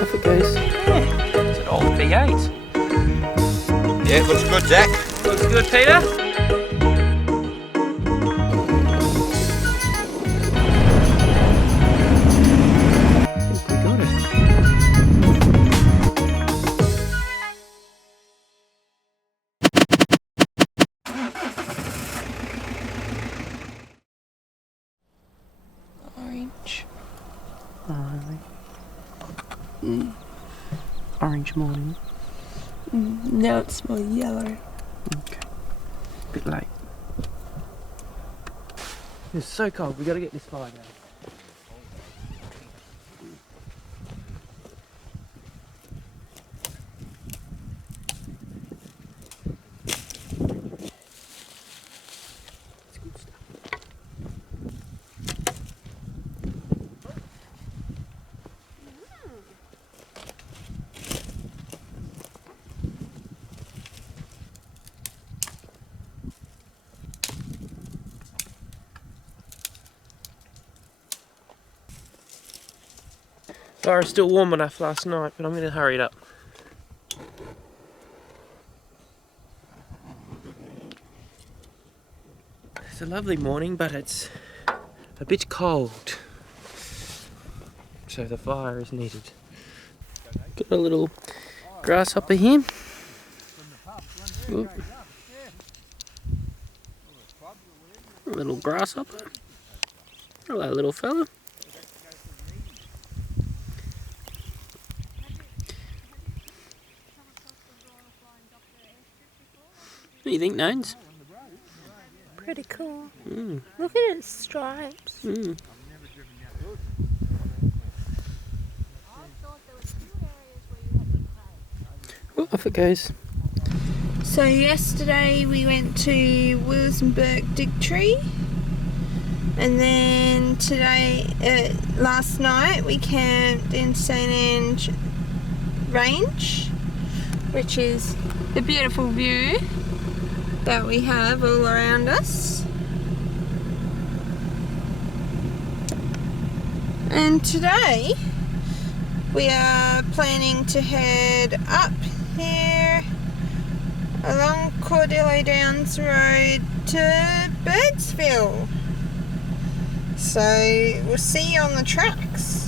Off it goes. Yeah, it's an old V8. Yeah, looks good, Zach. Looks good, Peter. Orange. Orange morning. Now it's more yellow. Okay. Bit late. It's so cold, we gotta get this fire going. Fire's still warm enough last night, but I'm going to hurry it up. It's a lovely morning, but it's a bit cold, so the fire is needed. Got a little grasshopper here. Oop. A little grasshopper. Hello, little fella. What do you think, Nones? Pretty cool. Mm. Look at its stripes. Mm. Oh, off it goes. So yesterday we went to Wilsonburg Digtree, and then today, last night we camped in St Ange Range, which is the beautiful view that we have all around us. And today we are planning to head up here along Cordillo Downs Road to Birdsville. So we'll see you on the tracks.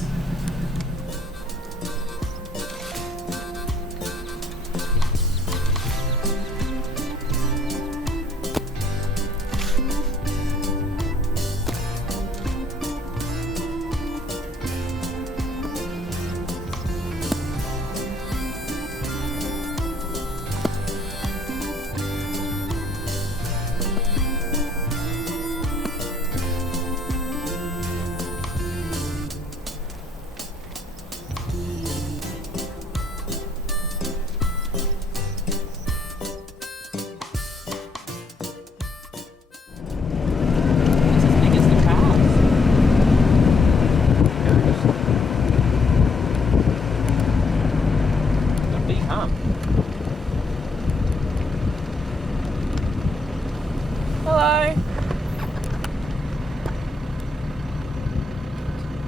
Hello.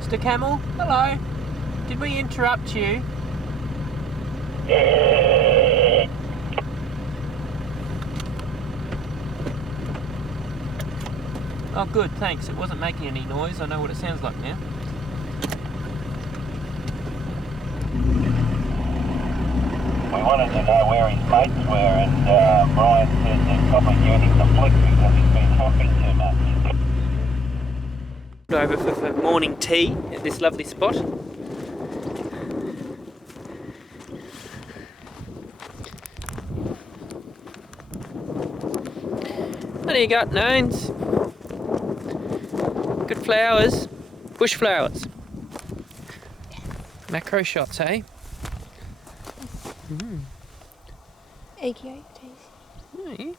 Mr. Camel, hello. Did we interrupt you? Oh good, thanks. It wasn't making any noise. I know what it sounds like now. We wanted to know where his mates were, and Brian said they're probably giving him some flick because he's been hopping too much. Over for morning tea at this lovely spot. What do you got, Nones? Good flowers. Bush flowers. Macro shots, eh? Mm. AKA tasty. Oh, yeah.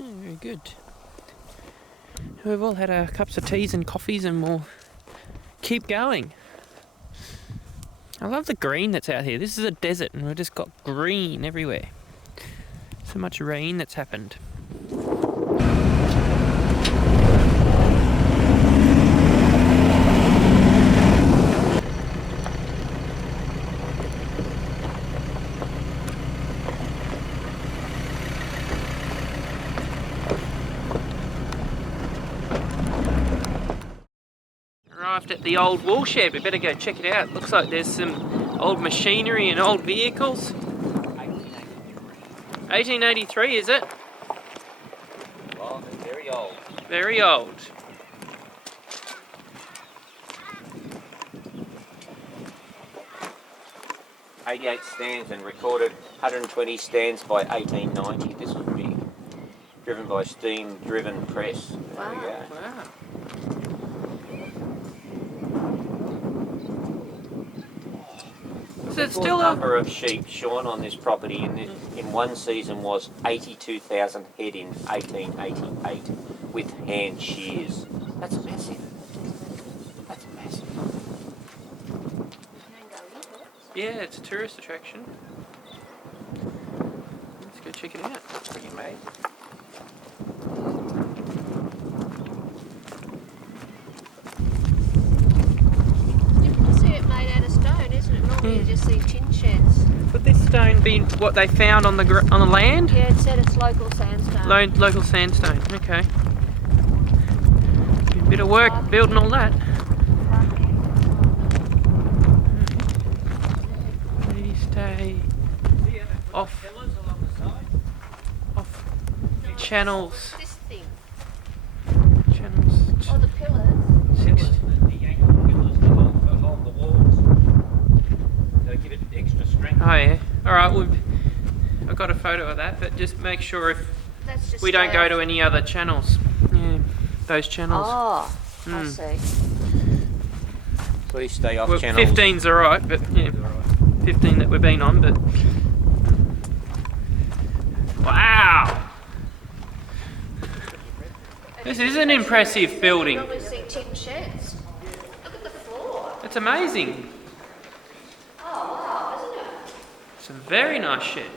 Oh, very good. We've all had our cups of teas and coffees and we'll keep going. I love the green that's out here. This is a desert and we've just got green everywhere. So much rain that's happened. arrived at the old wool shed. We better go check it out. Looks like there's some old machinery and old vehicles. 1883, is it? Well, they're very old. Very old. '88 stands and recorded 120 stands by 1890. This was big. Driven by steam-driven press. There we go. Wow. Is it still The a... number of sheep shorn on this property in one season was 82,000 head in 1888 with hand shears. That's massive. That's massive. Yeah, it's a tourist attraction. Let's go check it out. That's pretty amazing. Different to see it made out of stone, isn't it? Normally you just see tin sheds. Would this stone be what they found on the land? Yeah, it said it's local sandstone. Local sandstone. Okay. Bit of work building all that. Please stay off channels. This thing. Channels. Oh, the pillars. Oh yeah. All right. I've got a photo of that, but just make sure if That's just we don't go to any other channels. Yeah, those channels. Oh, I see. Please stay off Well, channels. 15's alright, but yeah, 15 that we've been on, but wow! This is an impressive building. You normally see tin sheds. Look at the floor. It's amazing. Oh, wow, isn't it? It's a very nice shed.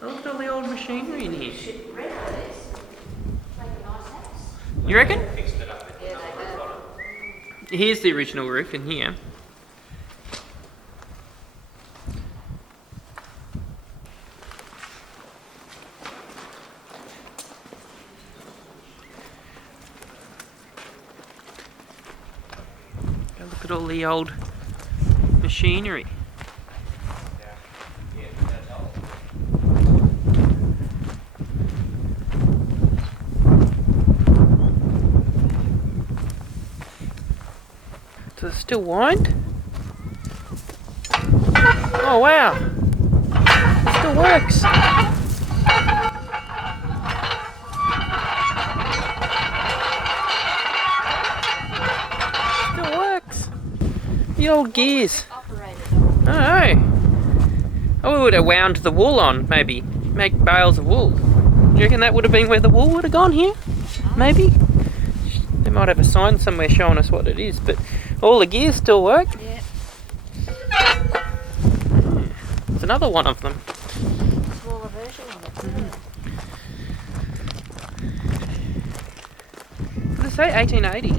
Look at all the old machinery in here. Should rent this. Make a nice house. You reckon? Yeah, they have. Here's the original roof in here. Go look at all the old machinery. Does it still wind? Oh wow! It still works! Still works! The old gears. Operated. Oh, we would have wound the wool on, maybe. Make bales of wool. Do you reckon that would have been where the wool would have gone here? Maybe? They might have a sign somewhere showing us what it is, but all the gears still work. Yeah. There's another one of them. Smaller version of it. What did they say? 1880.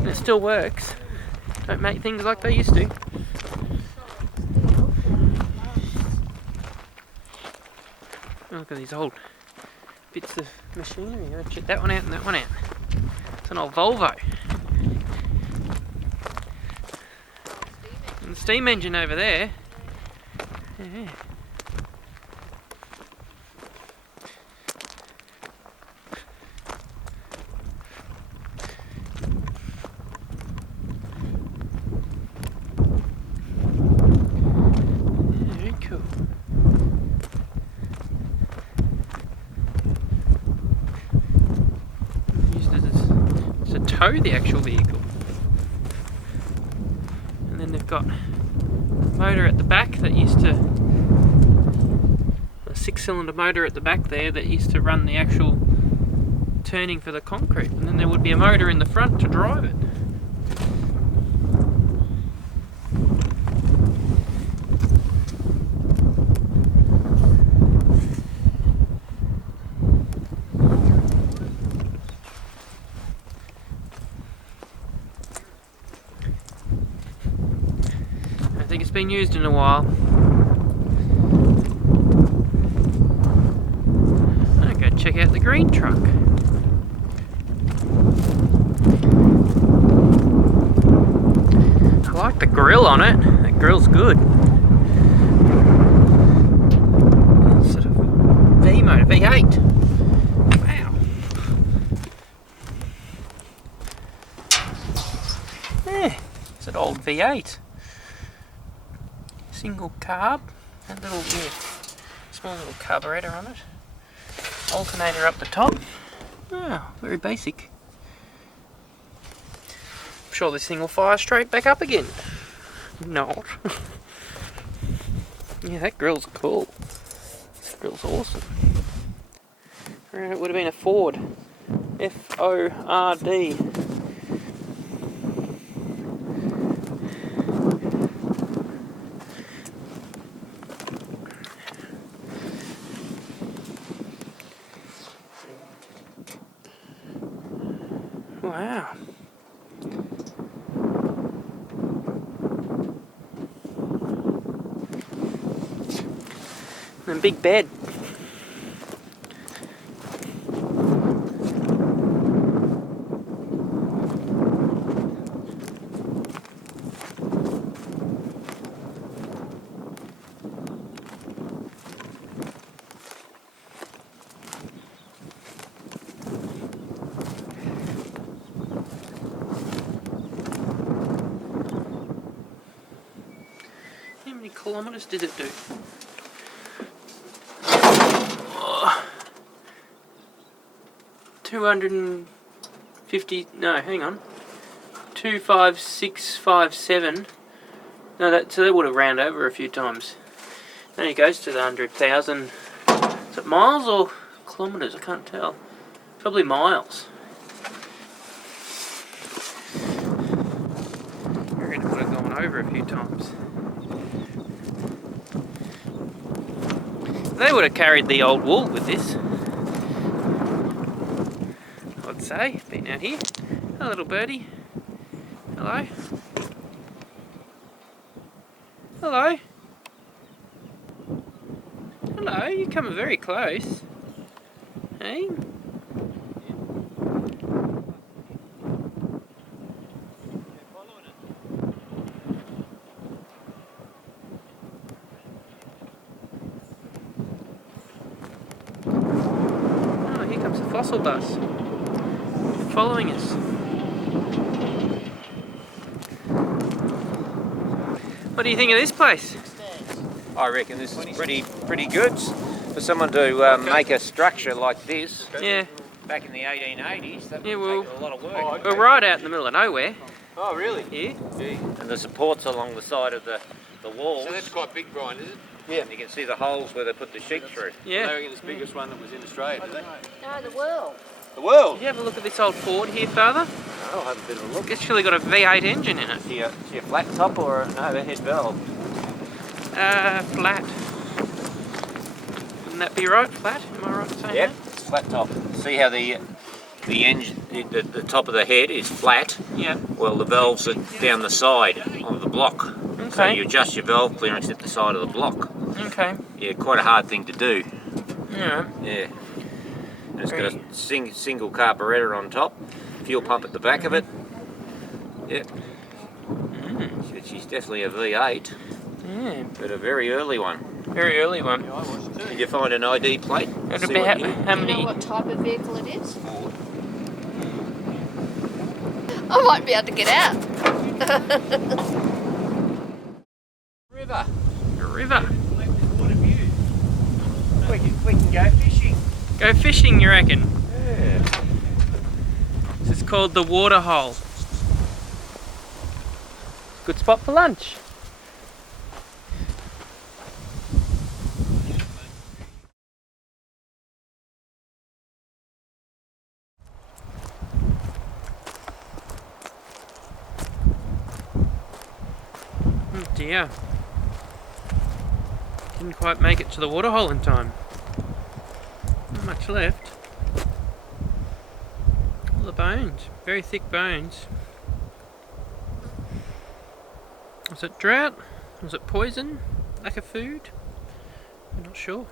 And it still works. Don't make things like they used to. Oh, look at these old bits of machinery. Oh, check that one out and that one out. It's an old Volvo. And the steam engine over there. Yeah. Very cool. Used it as to tow the actual vehicle. And then they've got a motor at the back that used to, a 6-cylinder motor at the back there that used to run the actual turning for the concrete, and then there would be a motor in the front to drive it. I think it's been used in a while. I'll go check out the green truck. on it. That grill's good. Sort of V motor, V8. Wow. Yeah, it's an old V8. Single carb. That little, small little carburetor on it. Alternator up the top. Oh, very basic. I'm sure this thing will fire straight back up again. Not. Yeah, that grill's cool. This grill's awesome. I reckon it would have been a Ford. F-O-R-D. Wow. And a big bed. How many kilometres did it do? 250, no, hang on. 25657. No, so that would have rounded over a few times. Then it goes to the 100,000. Is it miles or kilometres? I can't tell. Probably miles. I reckon it would have gone over a few times. They would have carried the old wool with this. I'd say, been out here. A little birdie. Hello. Hello. Hello, you're coming very close. Hey? Oh, here comes the fossil bus. Following us. What do you think of this place? I reckon this is pretty good for someone to make a structure like this. Yeah. Back in the 1880s, that Yeah, would take a lot of work. We're right out in the middle of nowhere. Oh, really? Yeah. And the supports along the side of the walls. So that's quite big, Brian, is it? Yeah. And you can see the holes where they put the sheep through. Yeah. They reckon it's the biggest one that was in Australia, do they? No, the world. The world? Did you have a look at this old Ford here, Father? I'll have a bit of a look. It's actually got a V8 engine in it. See a flat top or an overhead valve? Flat. Wouldn't that be right? Flat? Am I right in saying Yep, it's flat top. See how the engine, the top of the head is flat? that? Yeah. Well, the valves are down the side of the block. So Okay. you adjust your valve clearance at the side of the block. Okay. Yeah, quite a hard thing to do. Yeah. Yeah. And it's got a single carburetor on top, fuel pump at the back of it. Yep. She's definitely a V8, Yeah. but a very early one. Very early one. Yeah, I was too. Did you find an ID plate? It'll See be what how year? Do you know many? what type of vehicle it is? I might be able to get out. River. A river. We can go fishing. Go fishing, you reckon? Yeah. This is called the Waterhole. Good spot for lunch. Oh dear. Didn't quite make it to the Waterhole in time. Not much left. All the bones, very thick bones. Was it drought? Was it poison? Lack of food? I'm not sure.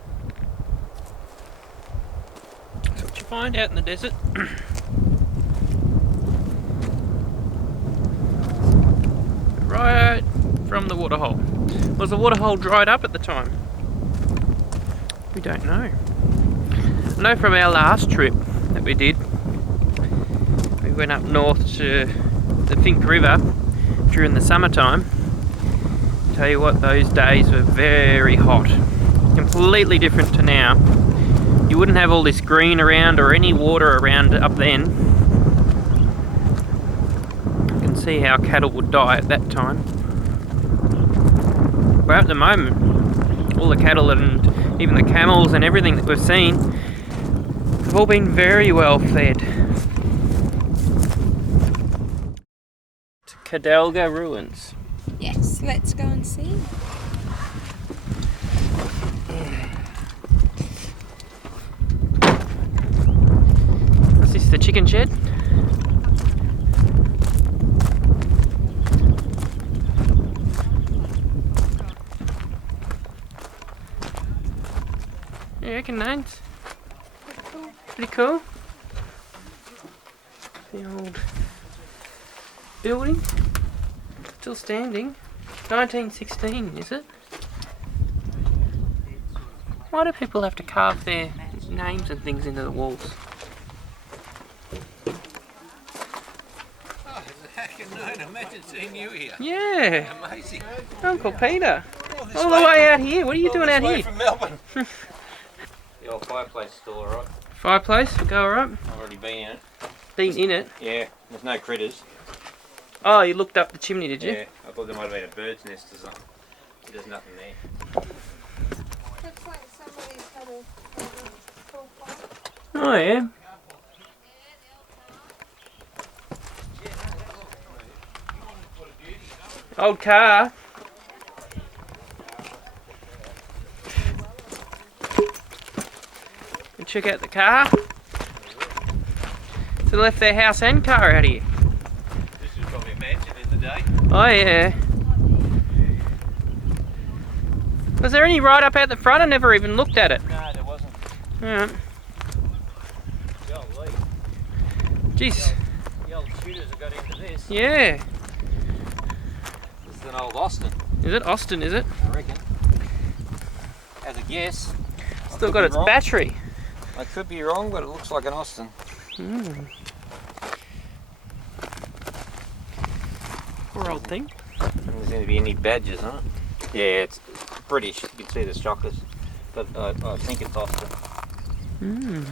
That's what you find out in the desert. right from the waterhole? Was the waterhole dried up at the time? We don't know. I know from our last trip that we did, we went up north to the Fink River during the summertime. Tell you what, those days were very hot. Completely different to now. You wouldn't have all this green around or any water around up then. You can see how cattle would die at that time. But at the moment, all the cattle and even the camels and everything that we've seen have all been very well fed. Cadelga ruins. Yes, let's go and see. Is this the chicken shed? You reckon, Names? Pretty cool. The old building, still standing. 1916, is it? Why do people have to carve their names and things into the walls? Oh, heck no, imagine seeing you here. Yeah, Amazing. Uncle Peter. This All the way out here. What are you doing out here? From Melbourne. The old fireplace is still alright. Fireplace, we'll go alright. I've already been in it. Been in it. Yeah, there's no critters. Oh, you looked up the chimney, did you? Yeah, I thought there might have been a bird's nest or something. There's nothing there. Looks like somebody's had a full fight. Oh yeah. Old car. And check out the car. So they left their house and car out here. This was probably a mansion in the day. Oh yeah. Was there any right up out the front? I never even looked at it. No, there wasn't. Alright. Golly. Jeez. The old shooters have got into this. Yeah. This is an old Austin, Is it Austin, is it? I reckon. As a guess. Still got its battery. I could be wrong, but it looks like an Austin. Mm. Poor old thing. Doesn't seem to be any badges on it. Yeah, it's British. You can see the shockers. But I think it's Austin. Mm.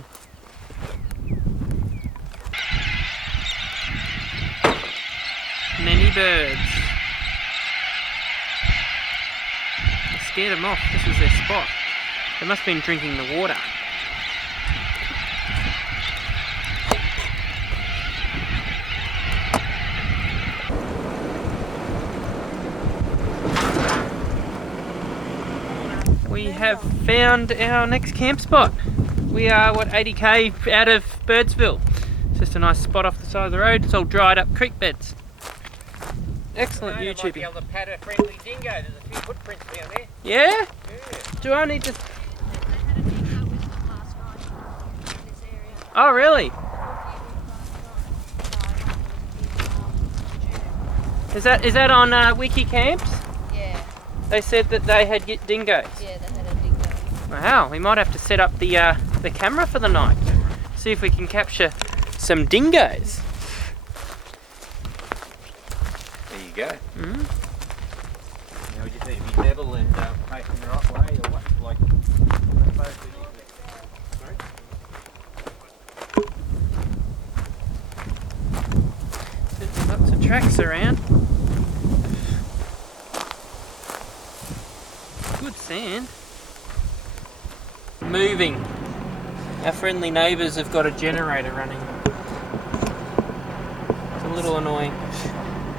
Many birds. I scared them off. This was their spot. They must have been drinking the water. We have found our next camp spot. We are, 80k out of Birdsville. It's just a nice spot off the side of the road. It's all dried up creek beds. Excellent YouTubing. Might be able to pad a friendly dingo. There's a few footprints down there. Yeah? Yeah. Do I need to... They had a dingo with them last night in this area. Oh, really? Is that on Wiki Camps? Yeah, They said that they had dingoes. yeah, they had a dingo. Wow, we might have to set up the camera for the night. See if we can capture some dingoes. There you go. Mm. Now we just need to be level and facing the right way, or what? Like, There's lots of tracks around. Good sand. Moving. Our friendly neighbours have got a generator running. It's a little annoying.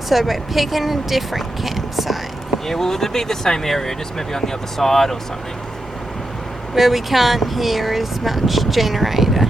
So we're picking a different campsite Yeah, well, it'd be the same area, just maybe on the other side or something. where we can't hear as much generator.